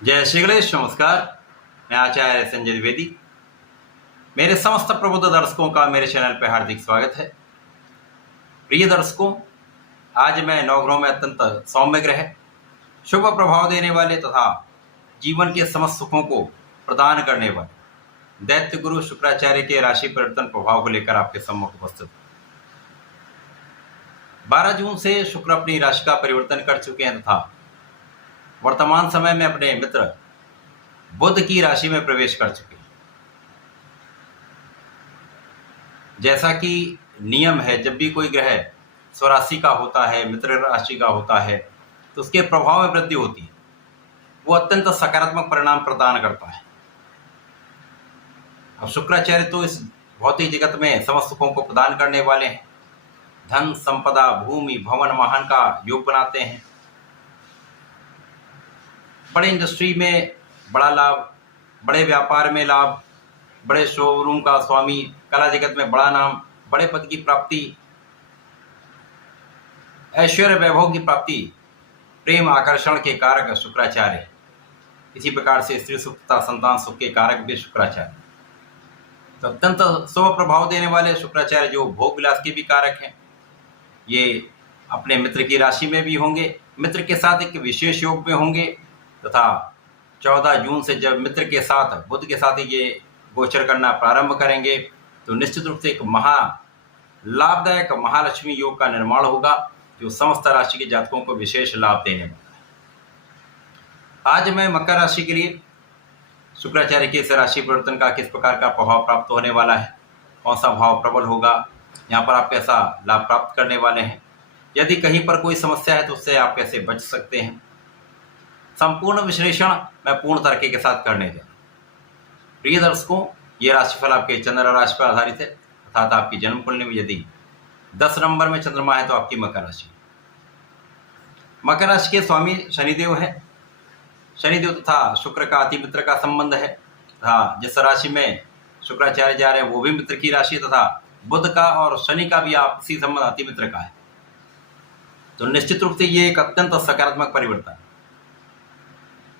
जय श्री गणेश। नमस्कार। मैं आचार्य संजय द्विवेदी। मेरे समस्त प्रबुद्ध दर्शकों का मेरे चैनल पर हार्दिक स्वागत है। प्रिय दर्शकों, आज मैं नवग्रहों में अत्यंत सौम्य ग्रह, शुभ प्रभाव देने वाले तथा जीवन के समस्त सुखों को प्रदान करने वाले दैत्य गुरु शुक्राचार्य के राशि परिवर्तन प्रभाव को लेकर आपके सम्मुख उपस्थित। 12 जून से शुक्र अपनी राशि का परिवर्तन कर चुके हैं तथा वर्तमान समय में अपने मित्र बुध की राशि में प्रवेश कर चुके हैं। जैसा कि नियम है, जब भी कोई ग्रह स्वराशि का होता है, मित्र राशि का होता है, तो उसके प्रभाव में वृद्धि होती है। वो अत्यंत सकारात्मक परिणाम प्रदान करता है। अब शुक्राचार्य तो इस भौतिक जगत में समस्त सुखों को प्रदान करने वाले हैं। धन, संपदा, भूमि, भवन, वाहन का योग बनाते हैं। बड़े इंडस्ट्री में बड़ा लाभ, बड़े व्यापार में लाभ, बड़े शोरूम का स्वामी, कला जगत में बड़ा नाम, बड़े पद की प्राप्ति, ऐश्वर्य वैभव की प्राप्ति, प्रेम आकर्षण के कारक शुक्राचार्य। इसी प्रकार से स्त्री सुख तथा संतान सुख के कारक भी शुक्राचार्य। तो अत्यंत शुभ प्रभाव देने वाले शुक्राचार्य जो भोग विलास के भी कारक हैं, ये अपने मित्र की राशि में भी होंगे, मित्र के साथ एक विशेष योग में होंगे तथा 14 जून से जब मित्र के साथ, बुध के साथ ये गोचर करना प्रारंभ करेंगे तो निश्चित रूप से एक महा लाभदायक महालक्ष्मी योग का निर्माण होगा, जो समस्त राशि के जातकों को विशेष लाभ देने वाला है। आज मैं मकर राशि के लिए शुक्राचार्य के इस राशि परिवर्तन का किस प्रकार का प्रभाव प्राप्त होने वाला है, कौन सा भाव प्रबल होगा, यहाँ पर आप कैसा लाभ प्राप्त करने वाले हैं, यदि कहीं पर कोई समस्या है तो उससे आप कैसे बच सकते हैं, संपूर्ण विश्लेषण मैं पूर्ण तरीके के साथ करने जा रहा हूं। प्रिय दर्शकों, ये राशिफल आपके चंद्र राशि पर आधारित है, अर्थात आपकी जन्म कुंडली में यदि 10 नंबर में चंद्रमा है तो आपकी मकर राशि। मकर राशि के स्वामी शनिदेव है। शनिदेव तथा शुक्र का अति मित्र का संबंध है तथा जिस राशि में शुक्राचार्य जा रहे हैं वो भी मित्र की राशि तथा बुध का और शनि का भी आपसी संबंध अति मित्र का है। तो निश्चित रूप से ये एक अत्यंत सकारात्मक परिवर्तन है।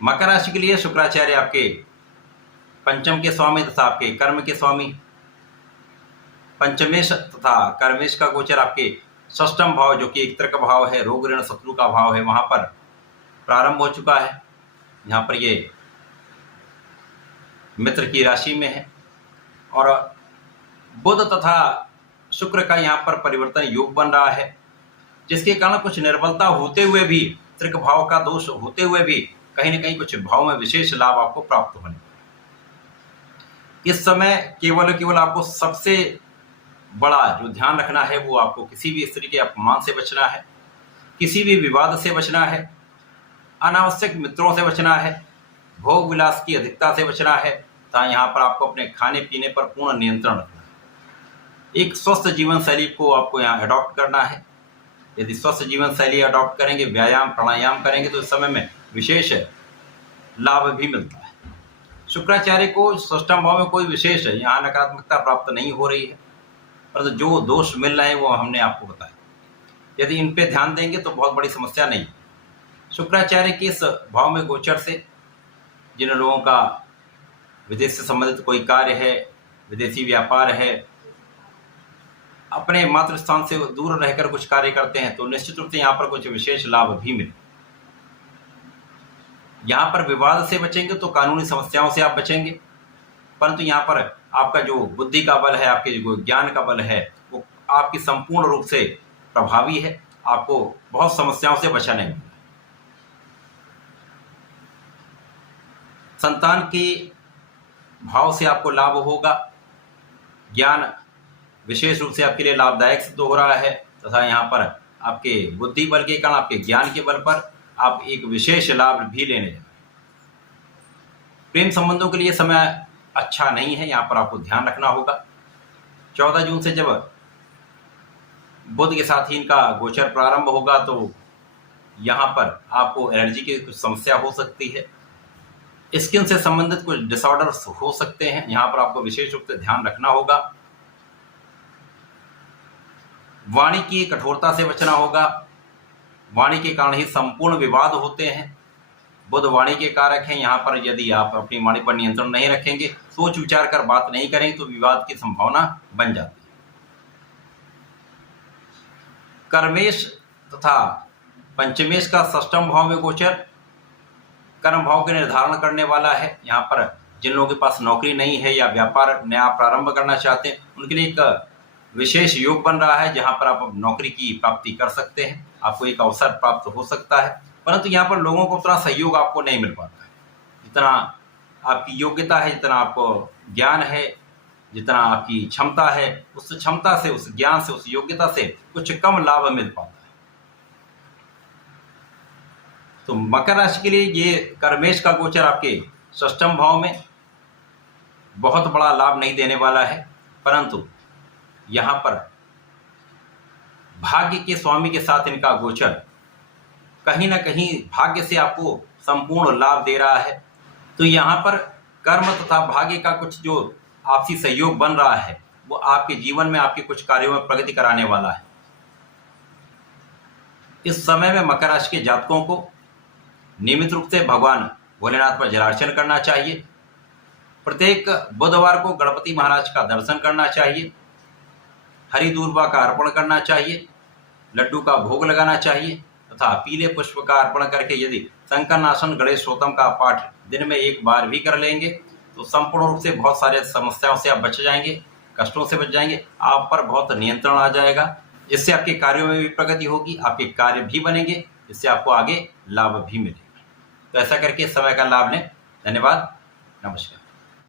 मकर राशि के लिए शुक्राचार्य आपके पंचम के स्वामी तथा आपके कर्म के स्वामी, पंचमेश तथा कर्मेश का गोचर आपके षष्ठम भाव जो कि एक तर्क भाव है, रोग ऋण शत्रु का भाव है, वहां पर प्रारंभ हो चुका है। यहाँ पर ये मित्र की राशि में है और बुध तथा शुक्र का यहाँ पर परिवर्तन योग बन रहा है, जिसके कारण कुछ निर्बलता होते हुए भी, त्रिक भाव का दोष होते हुए भी कहीं न कहीं कुछ भाव में विशेष लाभ आपको प्राप्त होने। इस समय केवल आपको सबसे बड़ा जो ध्यान रखना है वो आपको किसी भी स्त्री के अपमान से बचना है, किसी भी विवाद से बचना है, अनावश्यक मित्रों से बचना है, भोग विलास की अधिकता से बचना है तथा यहाँ पर आपको अपने खाने पीने पर पूर्ण नियंत्रण रखना है। एक स्वस्थ जीवन शैली को आपको यहाँ अडॉप्ट करना है। यदि स्वस्थ जीवन शैली अडॉप्ट करेंगे, व्यायाम प्राणायाम करेंगे तो इस समय में विशेष लाभ भी मिलता है। शुक्राचार्य को षष्ठम भाव में कोई विशेष यहाँ नकारात्मकता प्राप्त नहीं हो रही है, परंतु जो दोष मिल रहे हैं वो हमने आपको बताया। यदि इन पे ध्यान देंगे तो बहुत बड़ी समस्या नहीं। शुक्राचार्य के इस भाव में गोचर से जिन लोगों का विदेश से संबंधित कोई कार्य है, विदेशी व्यापार है, अपने मातृ स्थान से दूर रहकर कुछ कार्य करते हैं तो निश्चित रूप से यहाँ पर कुछ विशेष लाभ भी मिले। यहाँ पर विवाद से बचेंगे तो कानूनी समस्याओं से आप बचेंगे, परंतु यहाँ पर आपका जो बुद्धि का बल है, आपके जो ज्ञान का बल है, वो आपकी संपूर्ण रूप से प्रभावी है, आपको बहुत समस्याओं से बचाने में। संतान के भाव से आपको लाभ होगा। ज्ञान विशेष रूप से आपके लिए लाभदायक सिद्ध हो रहा है तथा यहाँ पर आपके बुद्धि बल के कारण, आपके ज्ञान के बल पर आप एक विशेष लाभ भी लेने जा रहे हैं। प्रेम संबंधों के लिए समय अच्छा नहीं है, यहाँ पर आपको ध्यान रखना होगा। 14 जून से जब बुध के साथ ही इनका गोचर प्रारंभ होगा तो यहाँ पर आपको एलर्जी की कुछ समस्या हो सकती है, स्किन से संबंधित कुछ डिसऑर्डर्स हो सकते हैं, यहाँ पर आपको विशेष रूप से ध्यान रखना होगा। वाणी की कठोरता से बचना होगा। वाणी के कारण ही संपूर्ण विवाद होते हैं। बुध वाणी के कारक हैं। यहाँ पर यदि आप अपनी वाणी पर नियंत्रण नहीं रखेंगे, सोच विचार कर बात नहीं करेंगे, तो विवाद की संभावना बन जाती है। कर्मेश तथा पंचमेश का षष्ठम भाव में गोचर कर्म भाव के निर्धारण करने वाला है। यहाँ पर जिन लोगों के पास नौकरी नहीं है या व्यापार नया प्रारंभ करना चाहते हैं, उनके लिए एक विशेष योग बन रहा है, जहाँ पर आप नौकरी की प्राप्ति कर सकते हैं, आपको एक अवसर प्राप्त हो सकता है। परंतु यहाँ पर लोगों को उतना सहयोग आपको नहीं मिल पाता है, जितना आपकी योग्यता है, जितना आपको ज्ञान है, जितना आपकी क्षमता है, उस क्षमता से, उस ज्ञान से, उस योग्यता से कुछ कम लाभ मिल पाता है। तो मकर राशि के लिए ये कर्मेश का गोचर आपके षष्ठम भाव में बहुत बड़ा लाभ नहीं देने वाला है, परंतु यहाँ पर भाग्य के स्वामी के साथ इनका गोचर कहीं ना कहीं भाग्य से आपको संपूर्ण लाभ दे रहा है। तो यहाँ पर कर्म तथा भाग्य का कुछ जो आपसी सहयोग बन रहा है, वो आपके जीवन में आपके कुछ कार्यों में प्रगति कराने वाला है। इस समय में मकर राशि के जातकों को नियमित रूप से भगवान भोलेनाथ पर जलार्चन करना चाहिए। प्रत्येक बुधवार को गणपति महाराज का दर्शन करना चाहिए, हरी दूर्वा का अर्पण करना चाहिए, लड्डू का भोग लगाना चाहिए तथा पीले पुष्प का अर्पण करके यदि संकरनाशन गणेश स्तोत्रम का पाठ दिन में एक बार भी कर लेंगे, तो संपूर्ण रूप से बहुत सारे समस्याओं से आप बच जाएंगे, कष्टों से बच जाएंगे, आप पर बहुत नियंत्रण आ जाएगा। इससे आपके कार्यों में भी प्रगति होगी, आपके कार्य भी बनेंगे, इससे आपको आगे लाभ भी मिलेगा। तो ऐसा करके समय का लाभ लें। धन्यवाद, नमस्कार।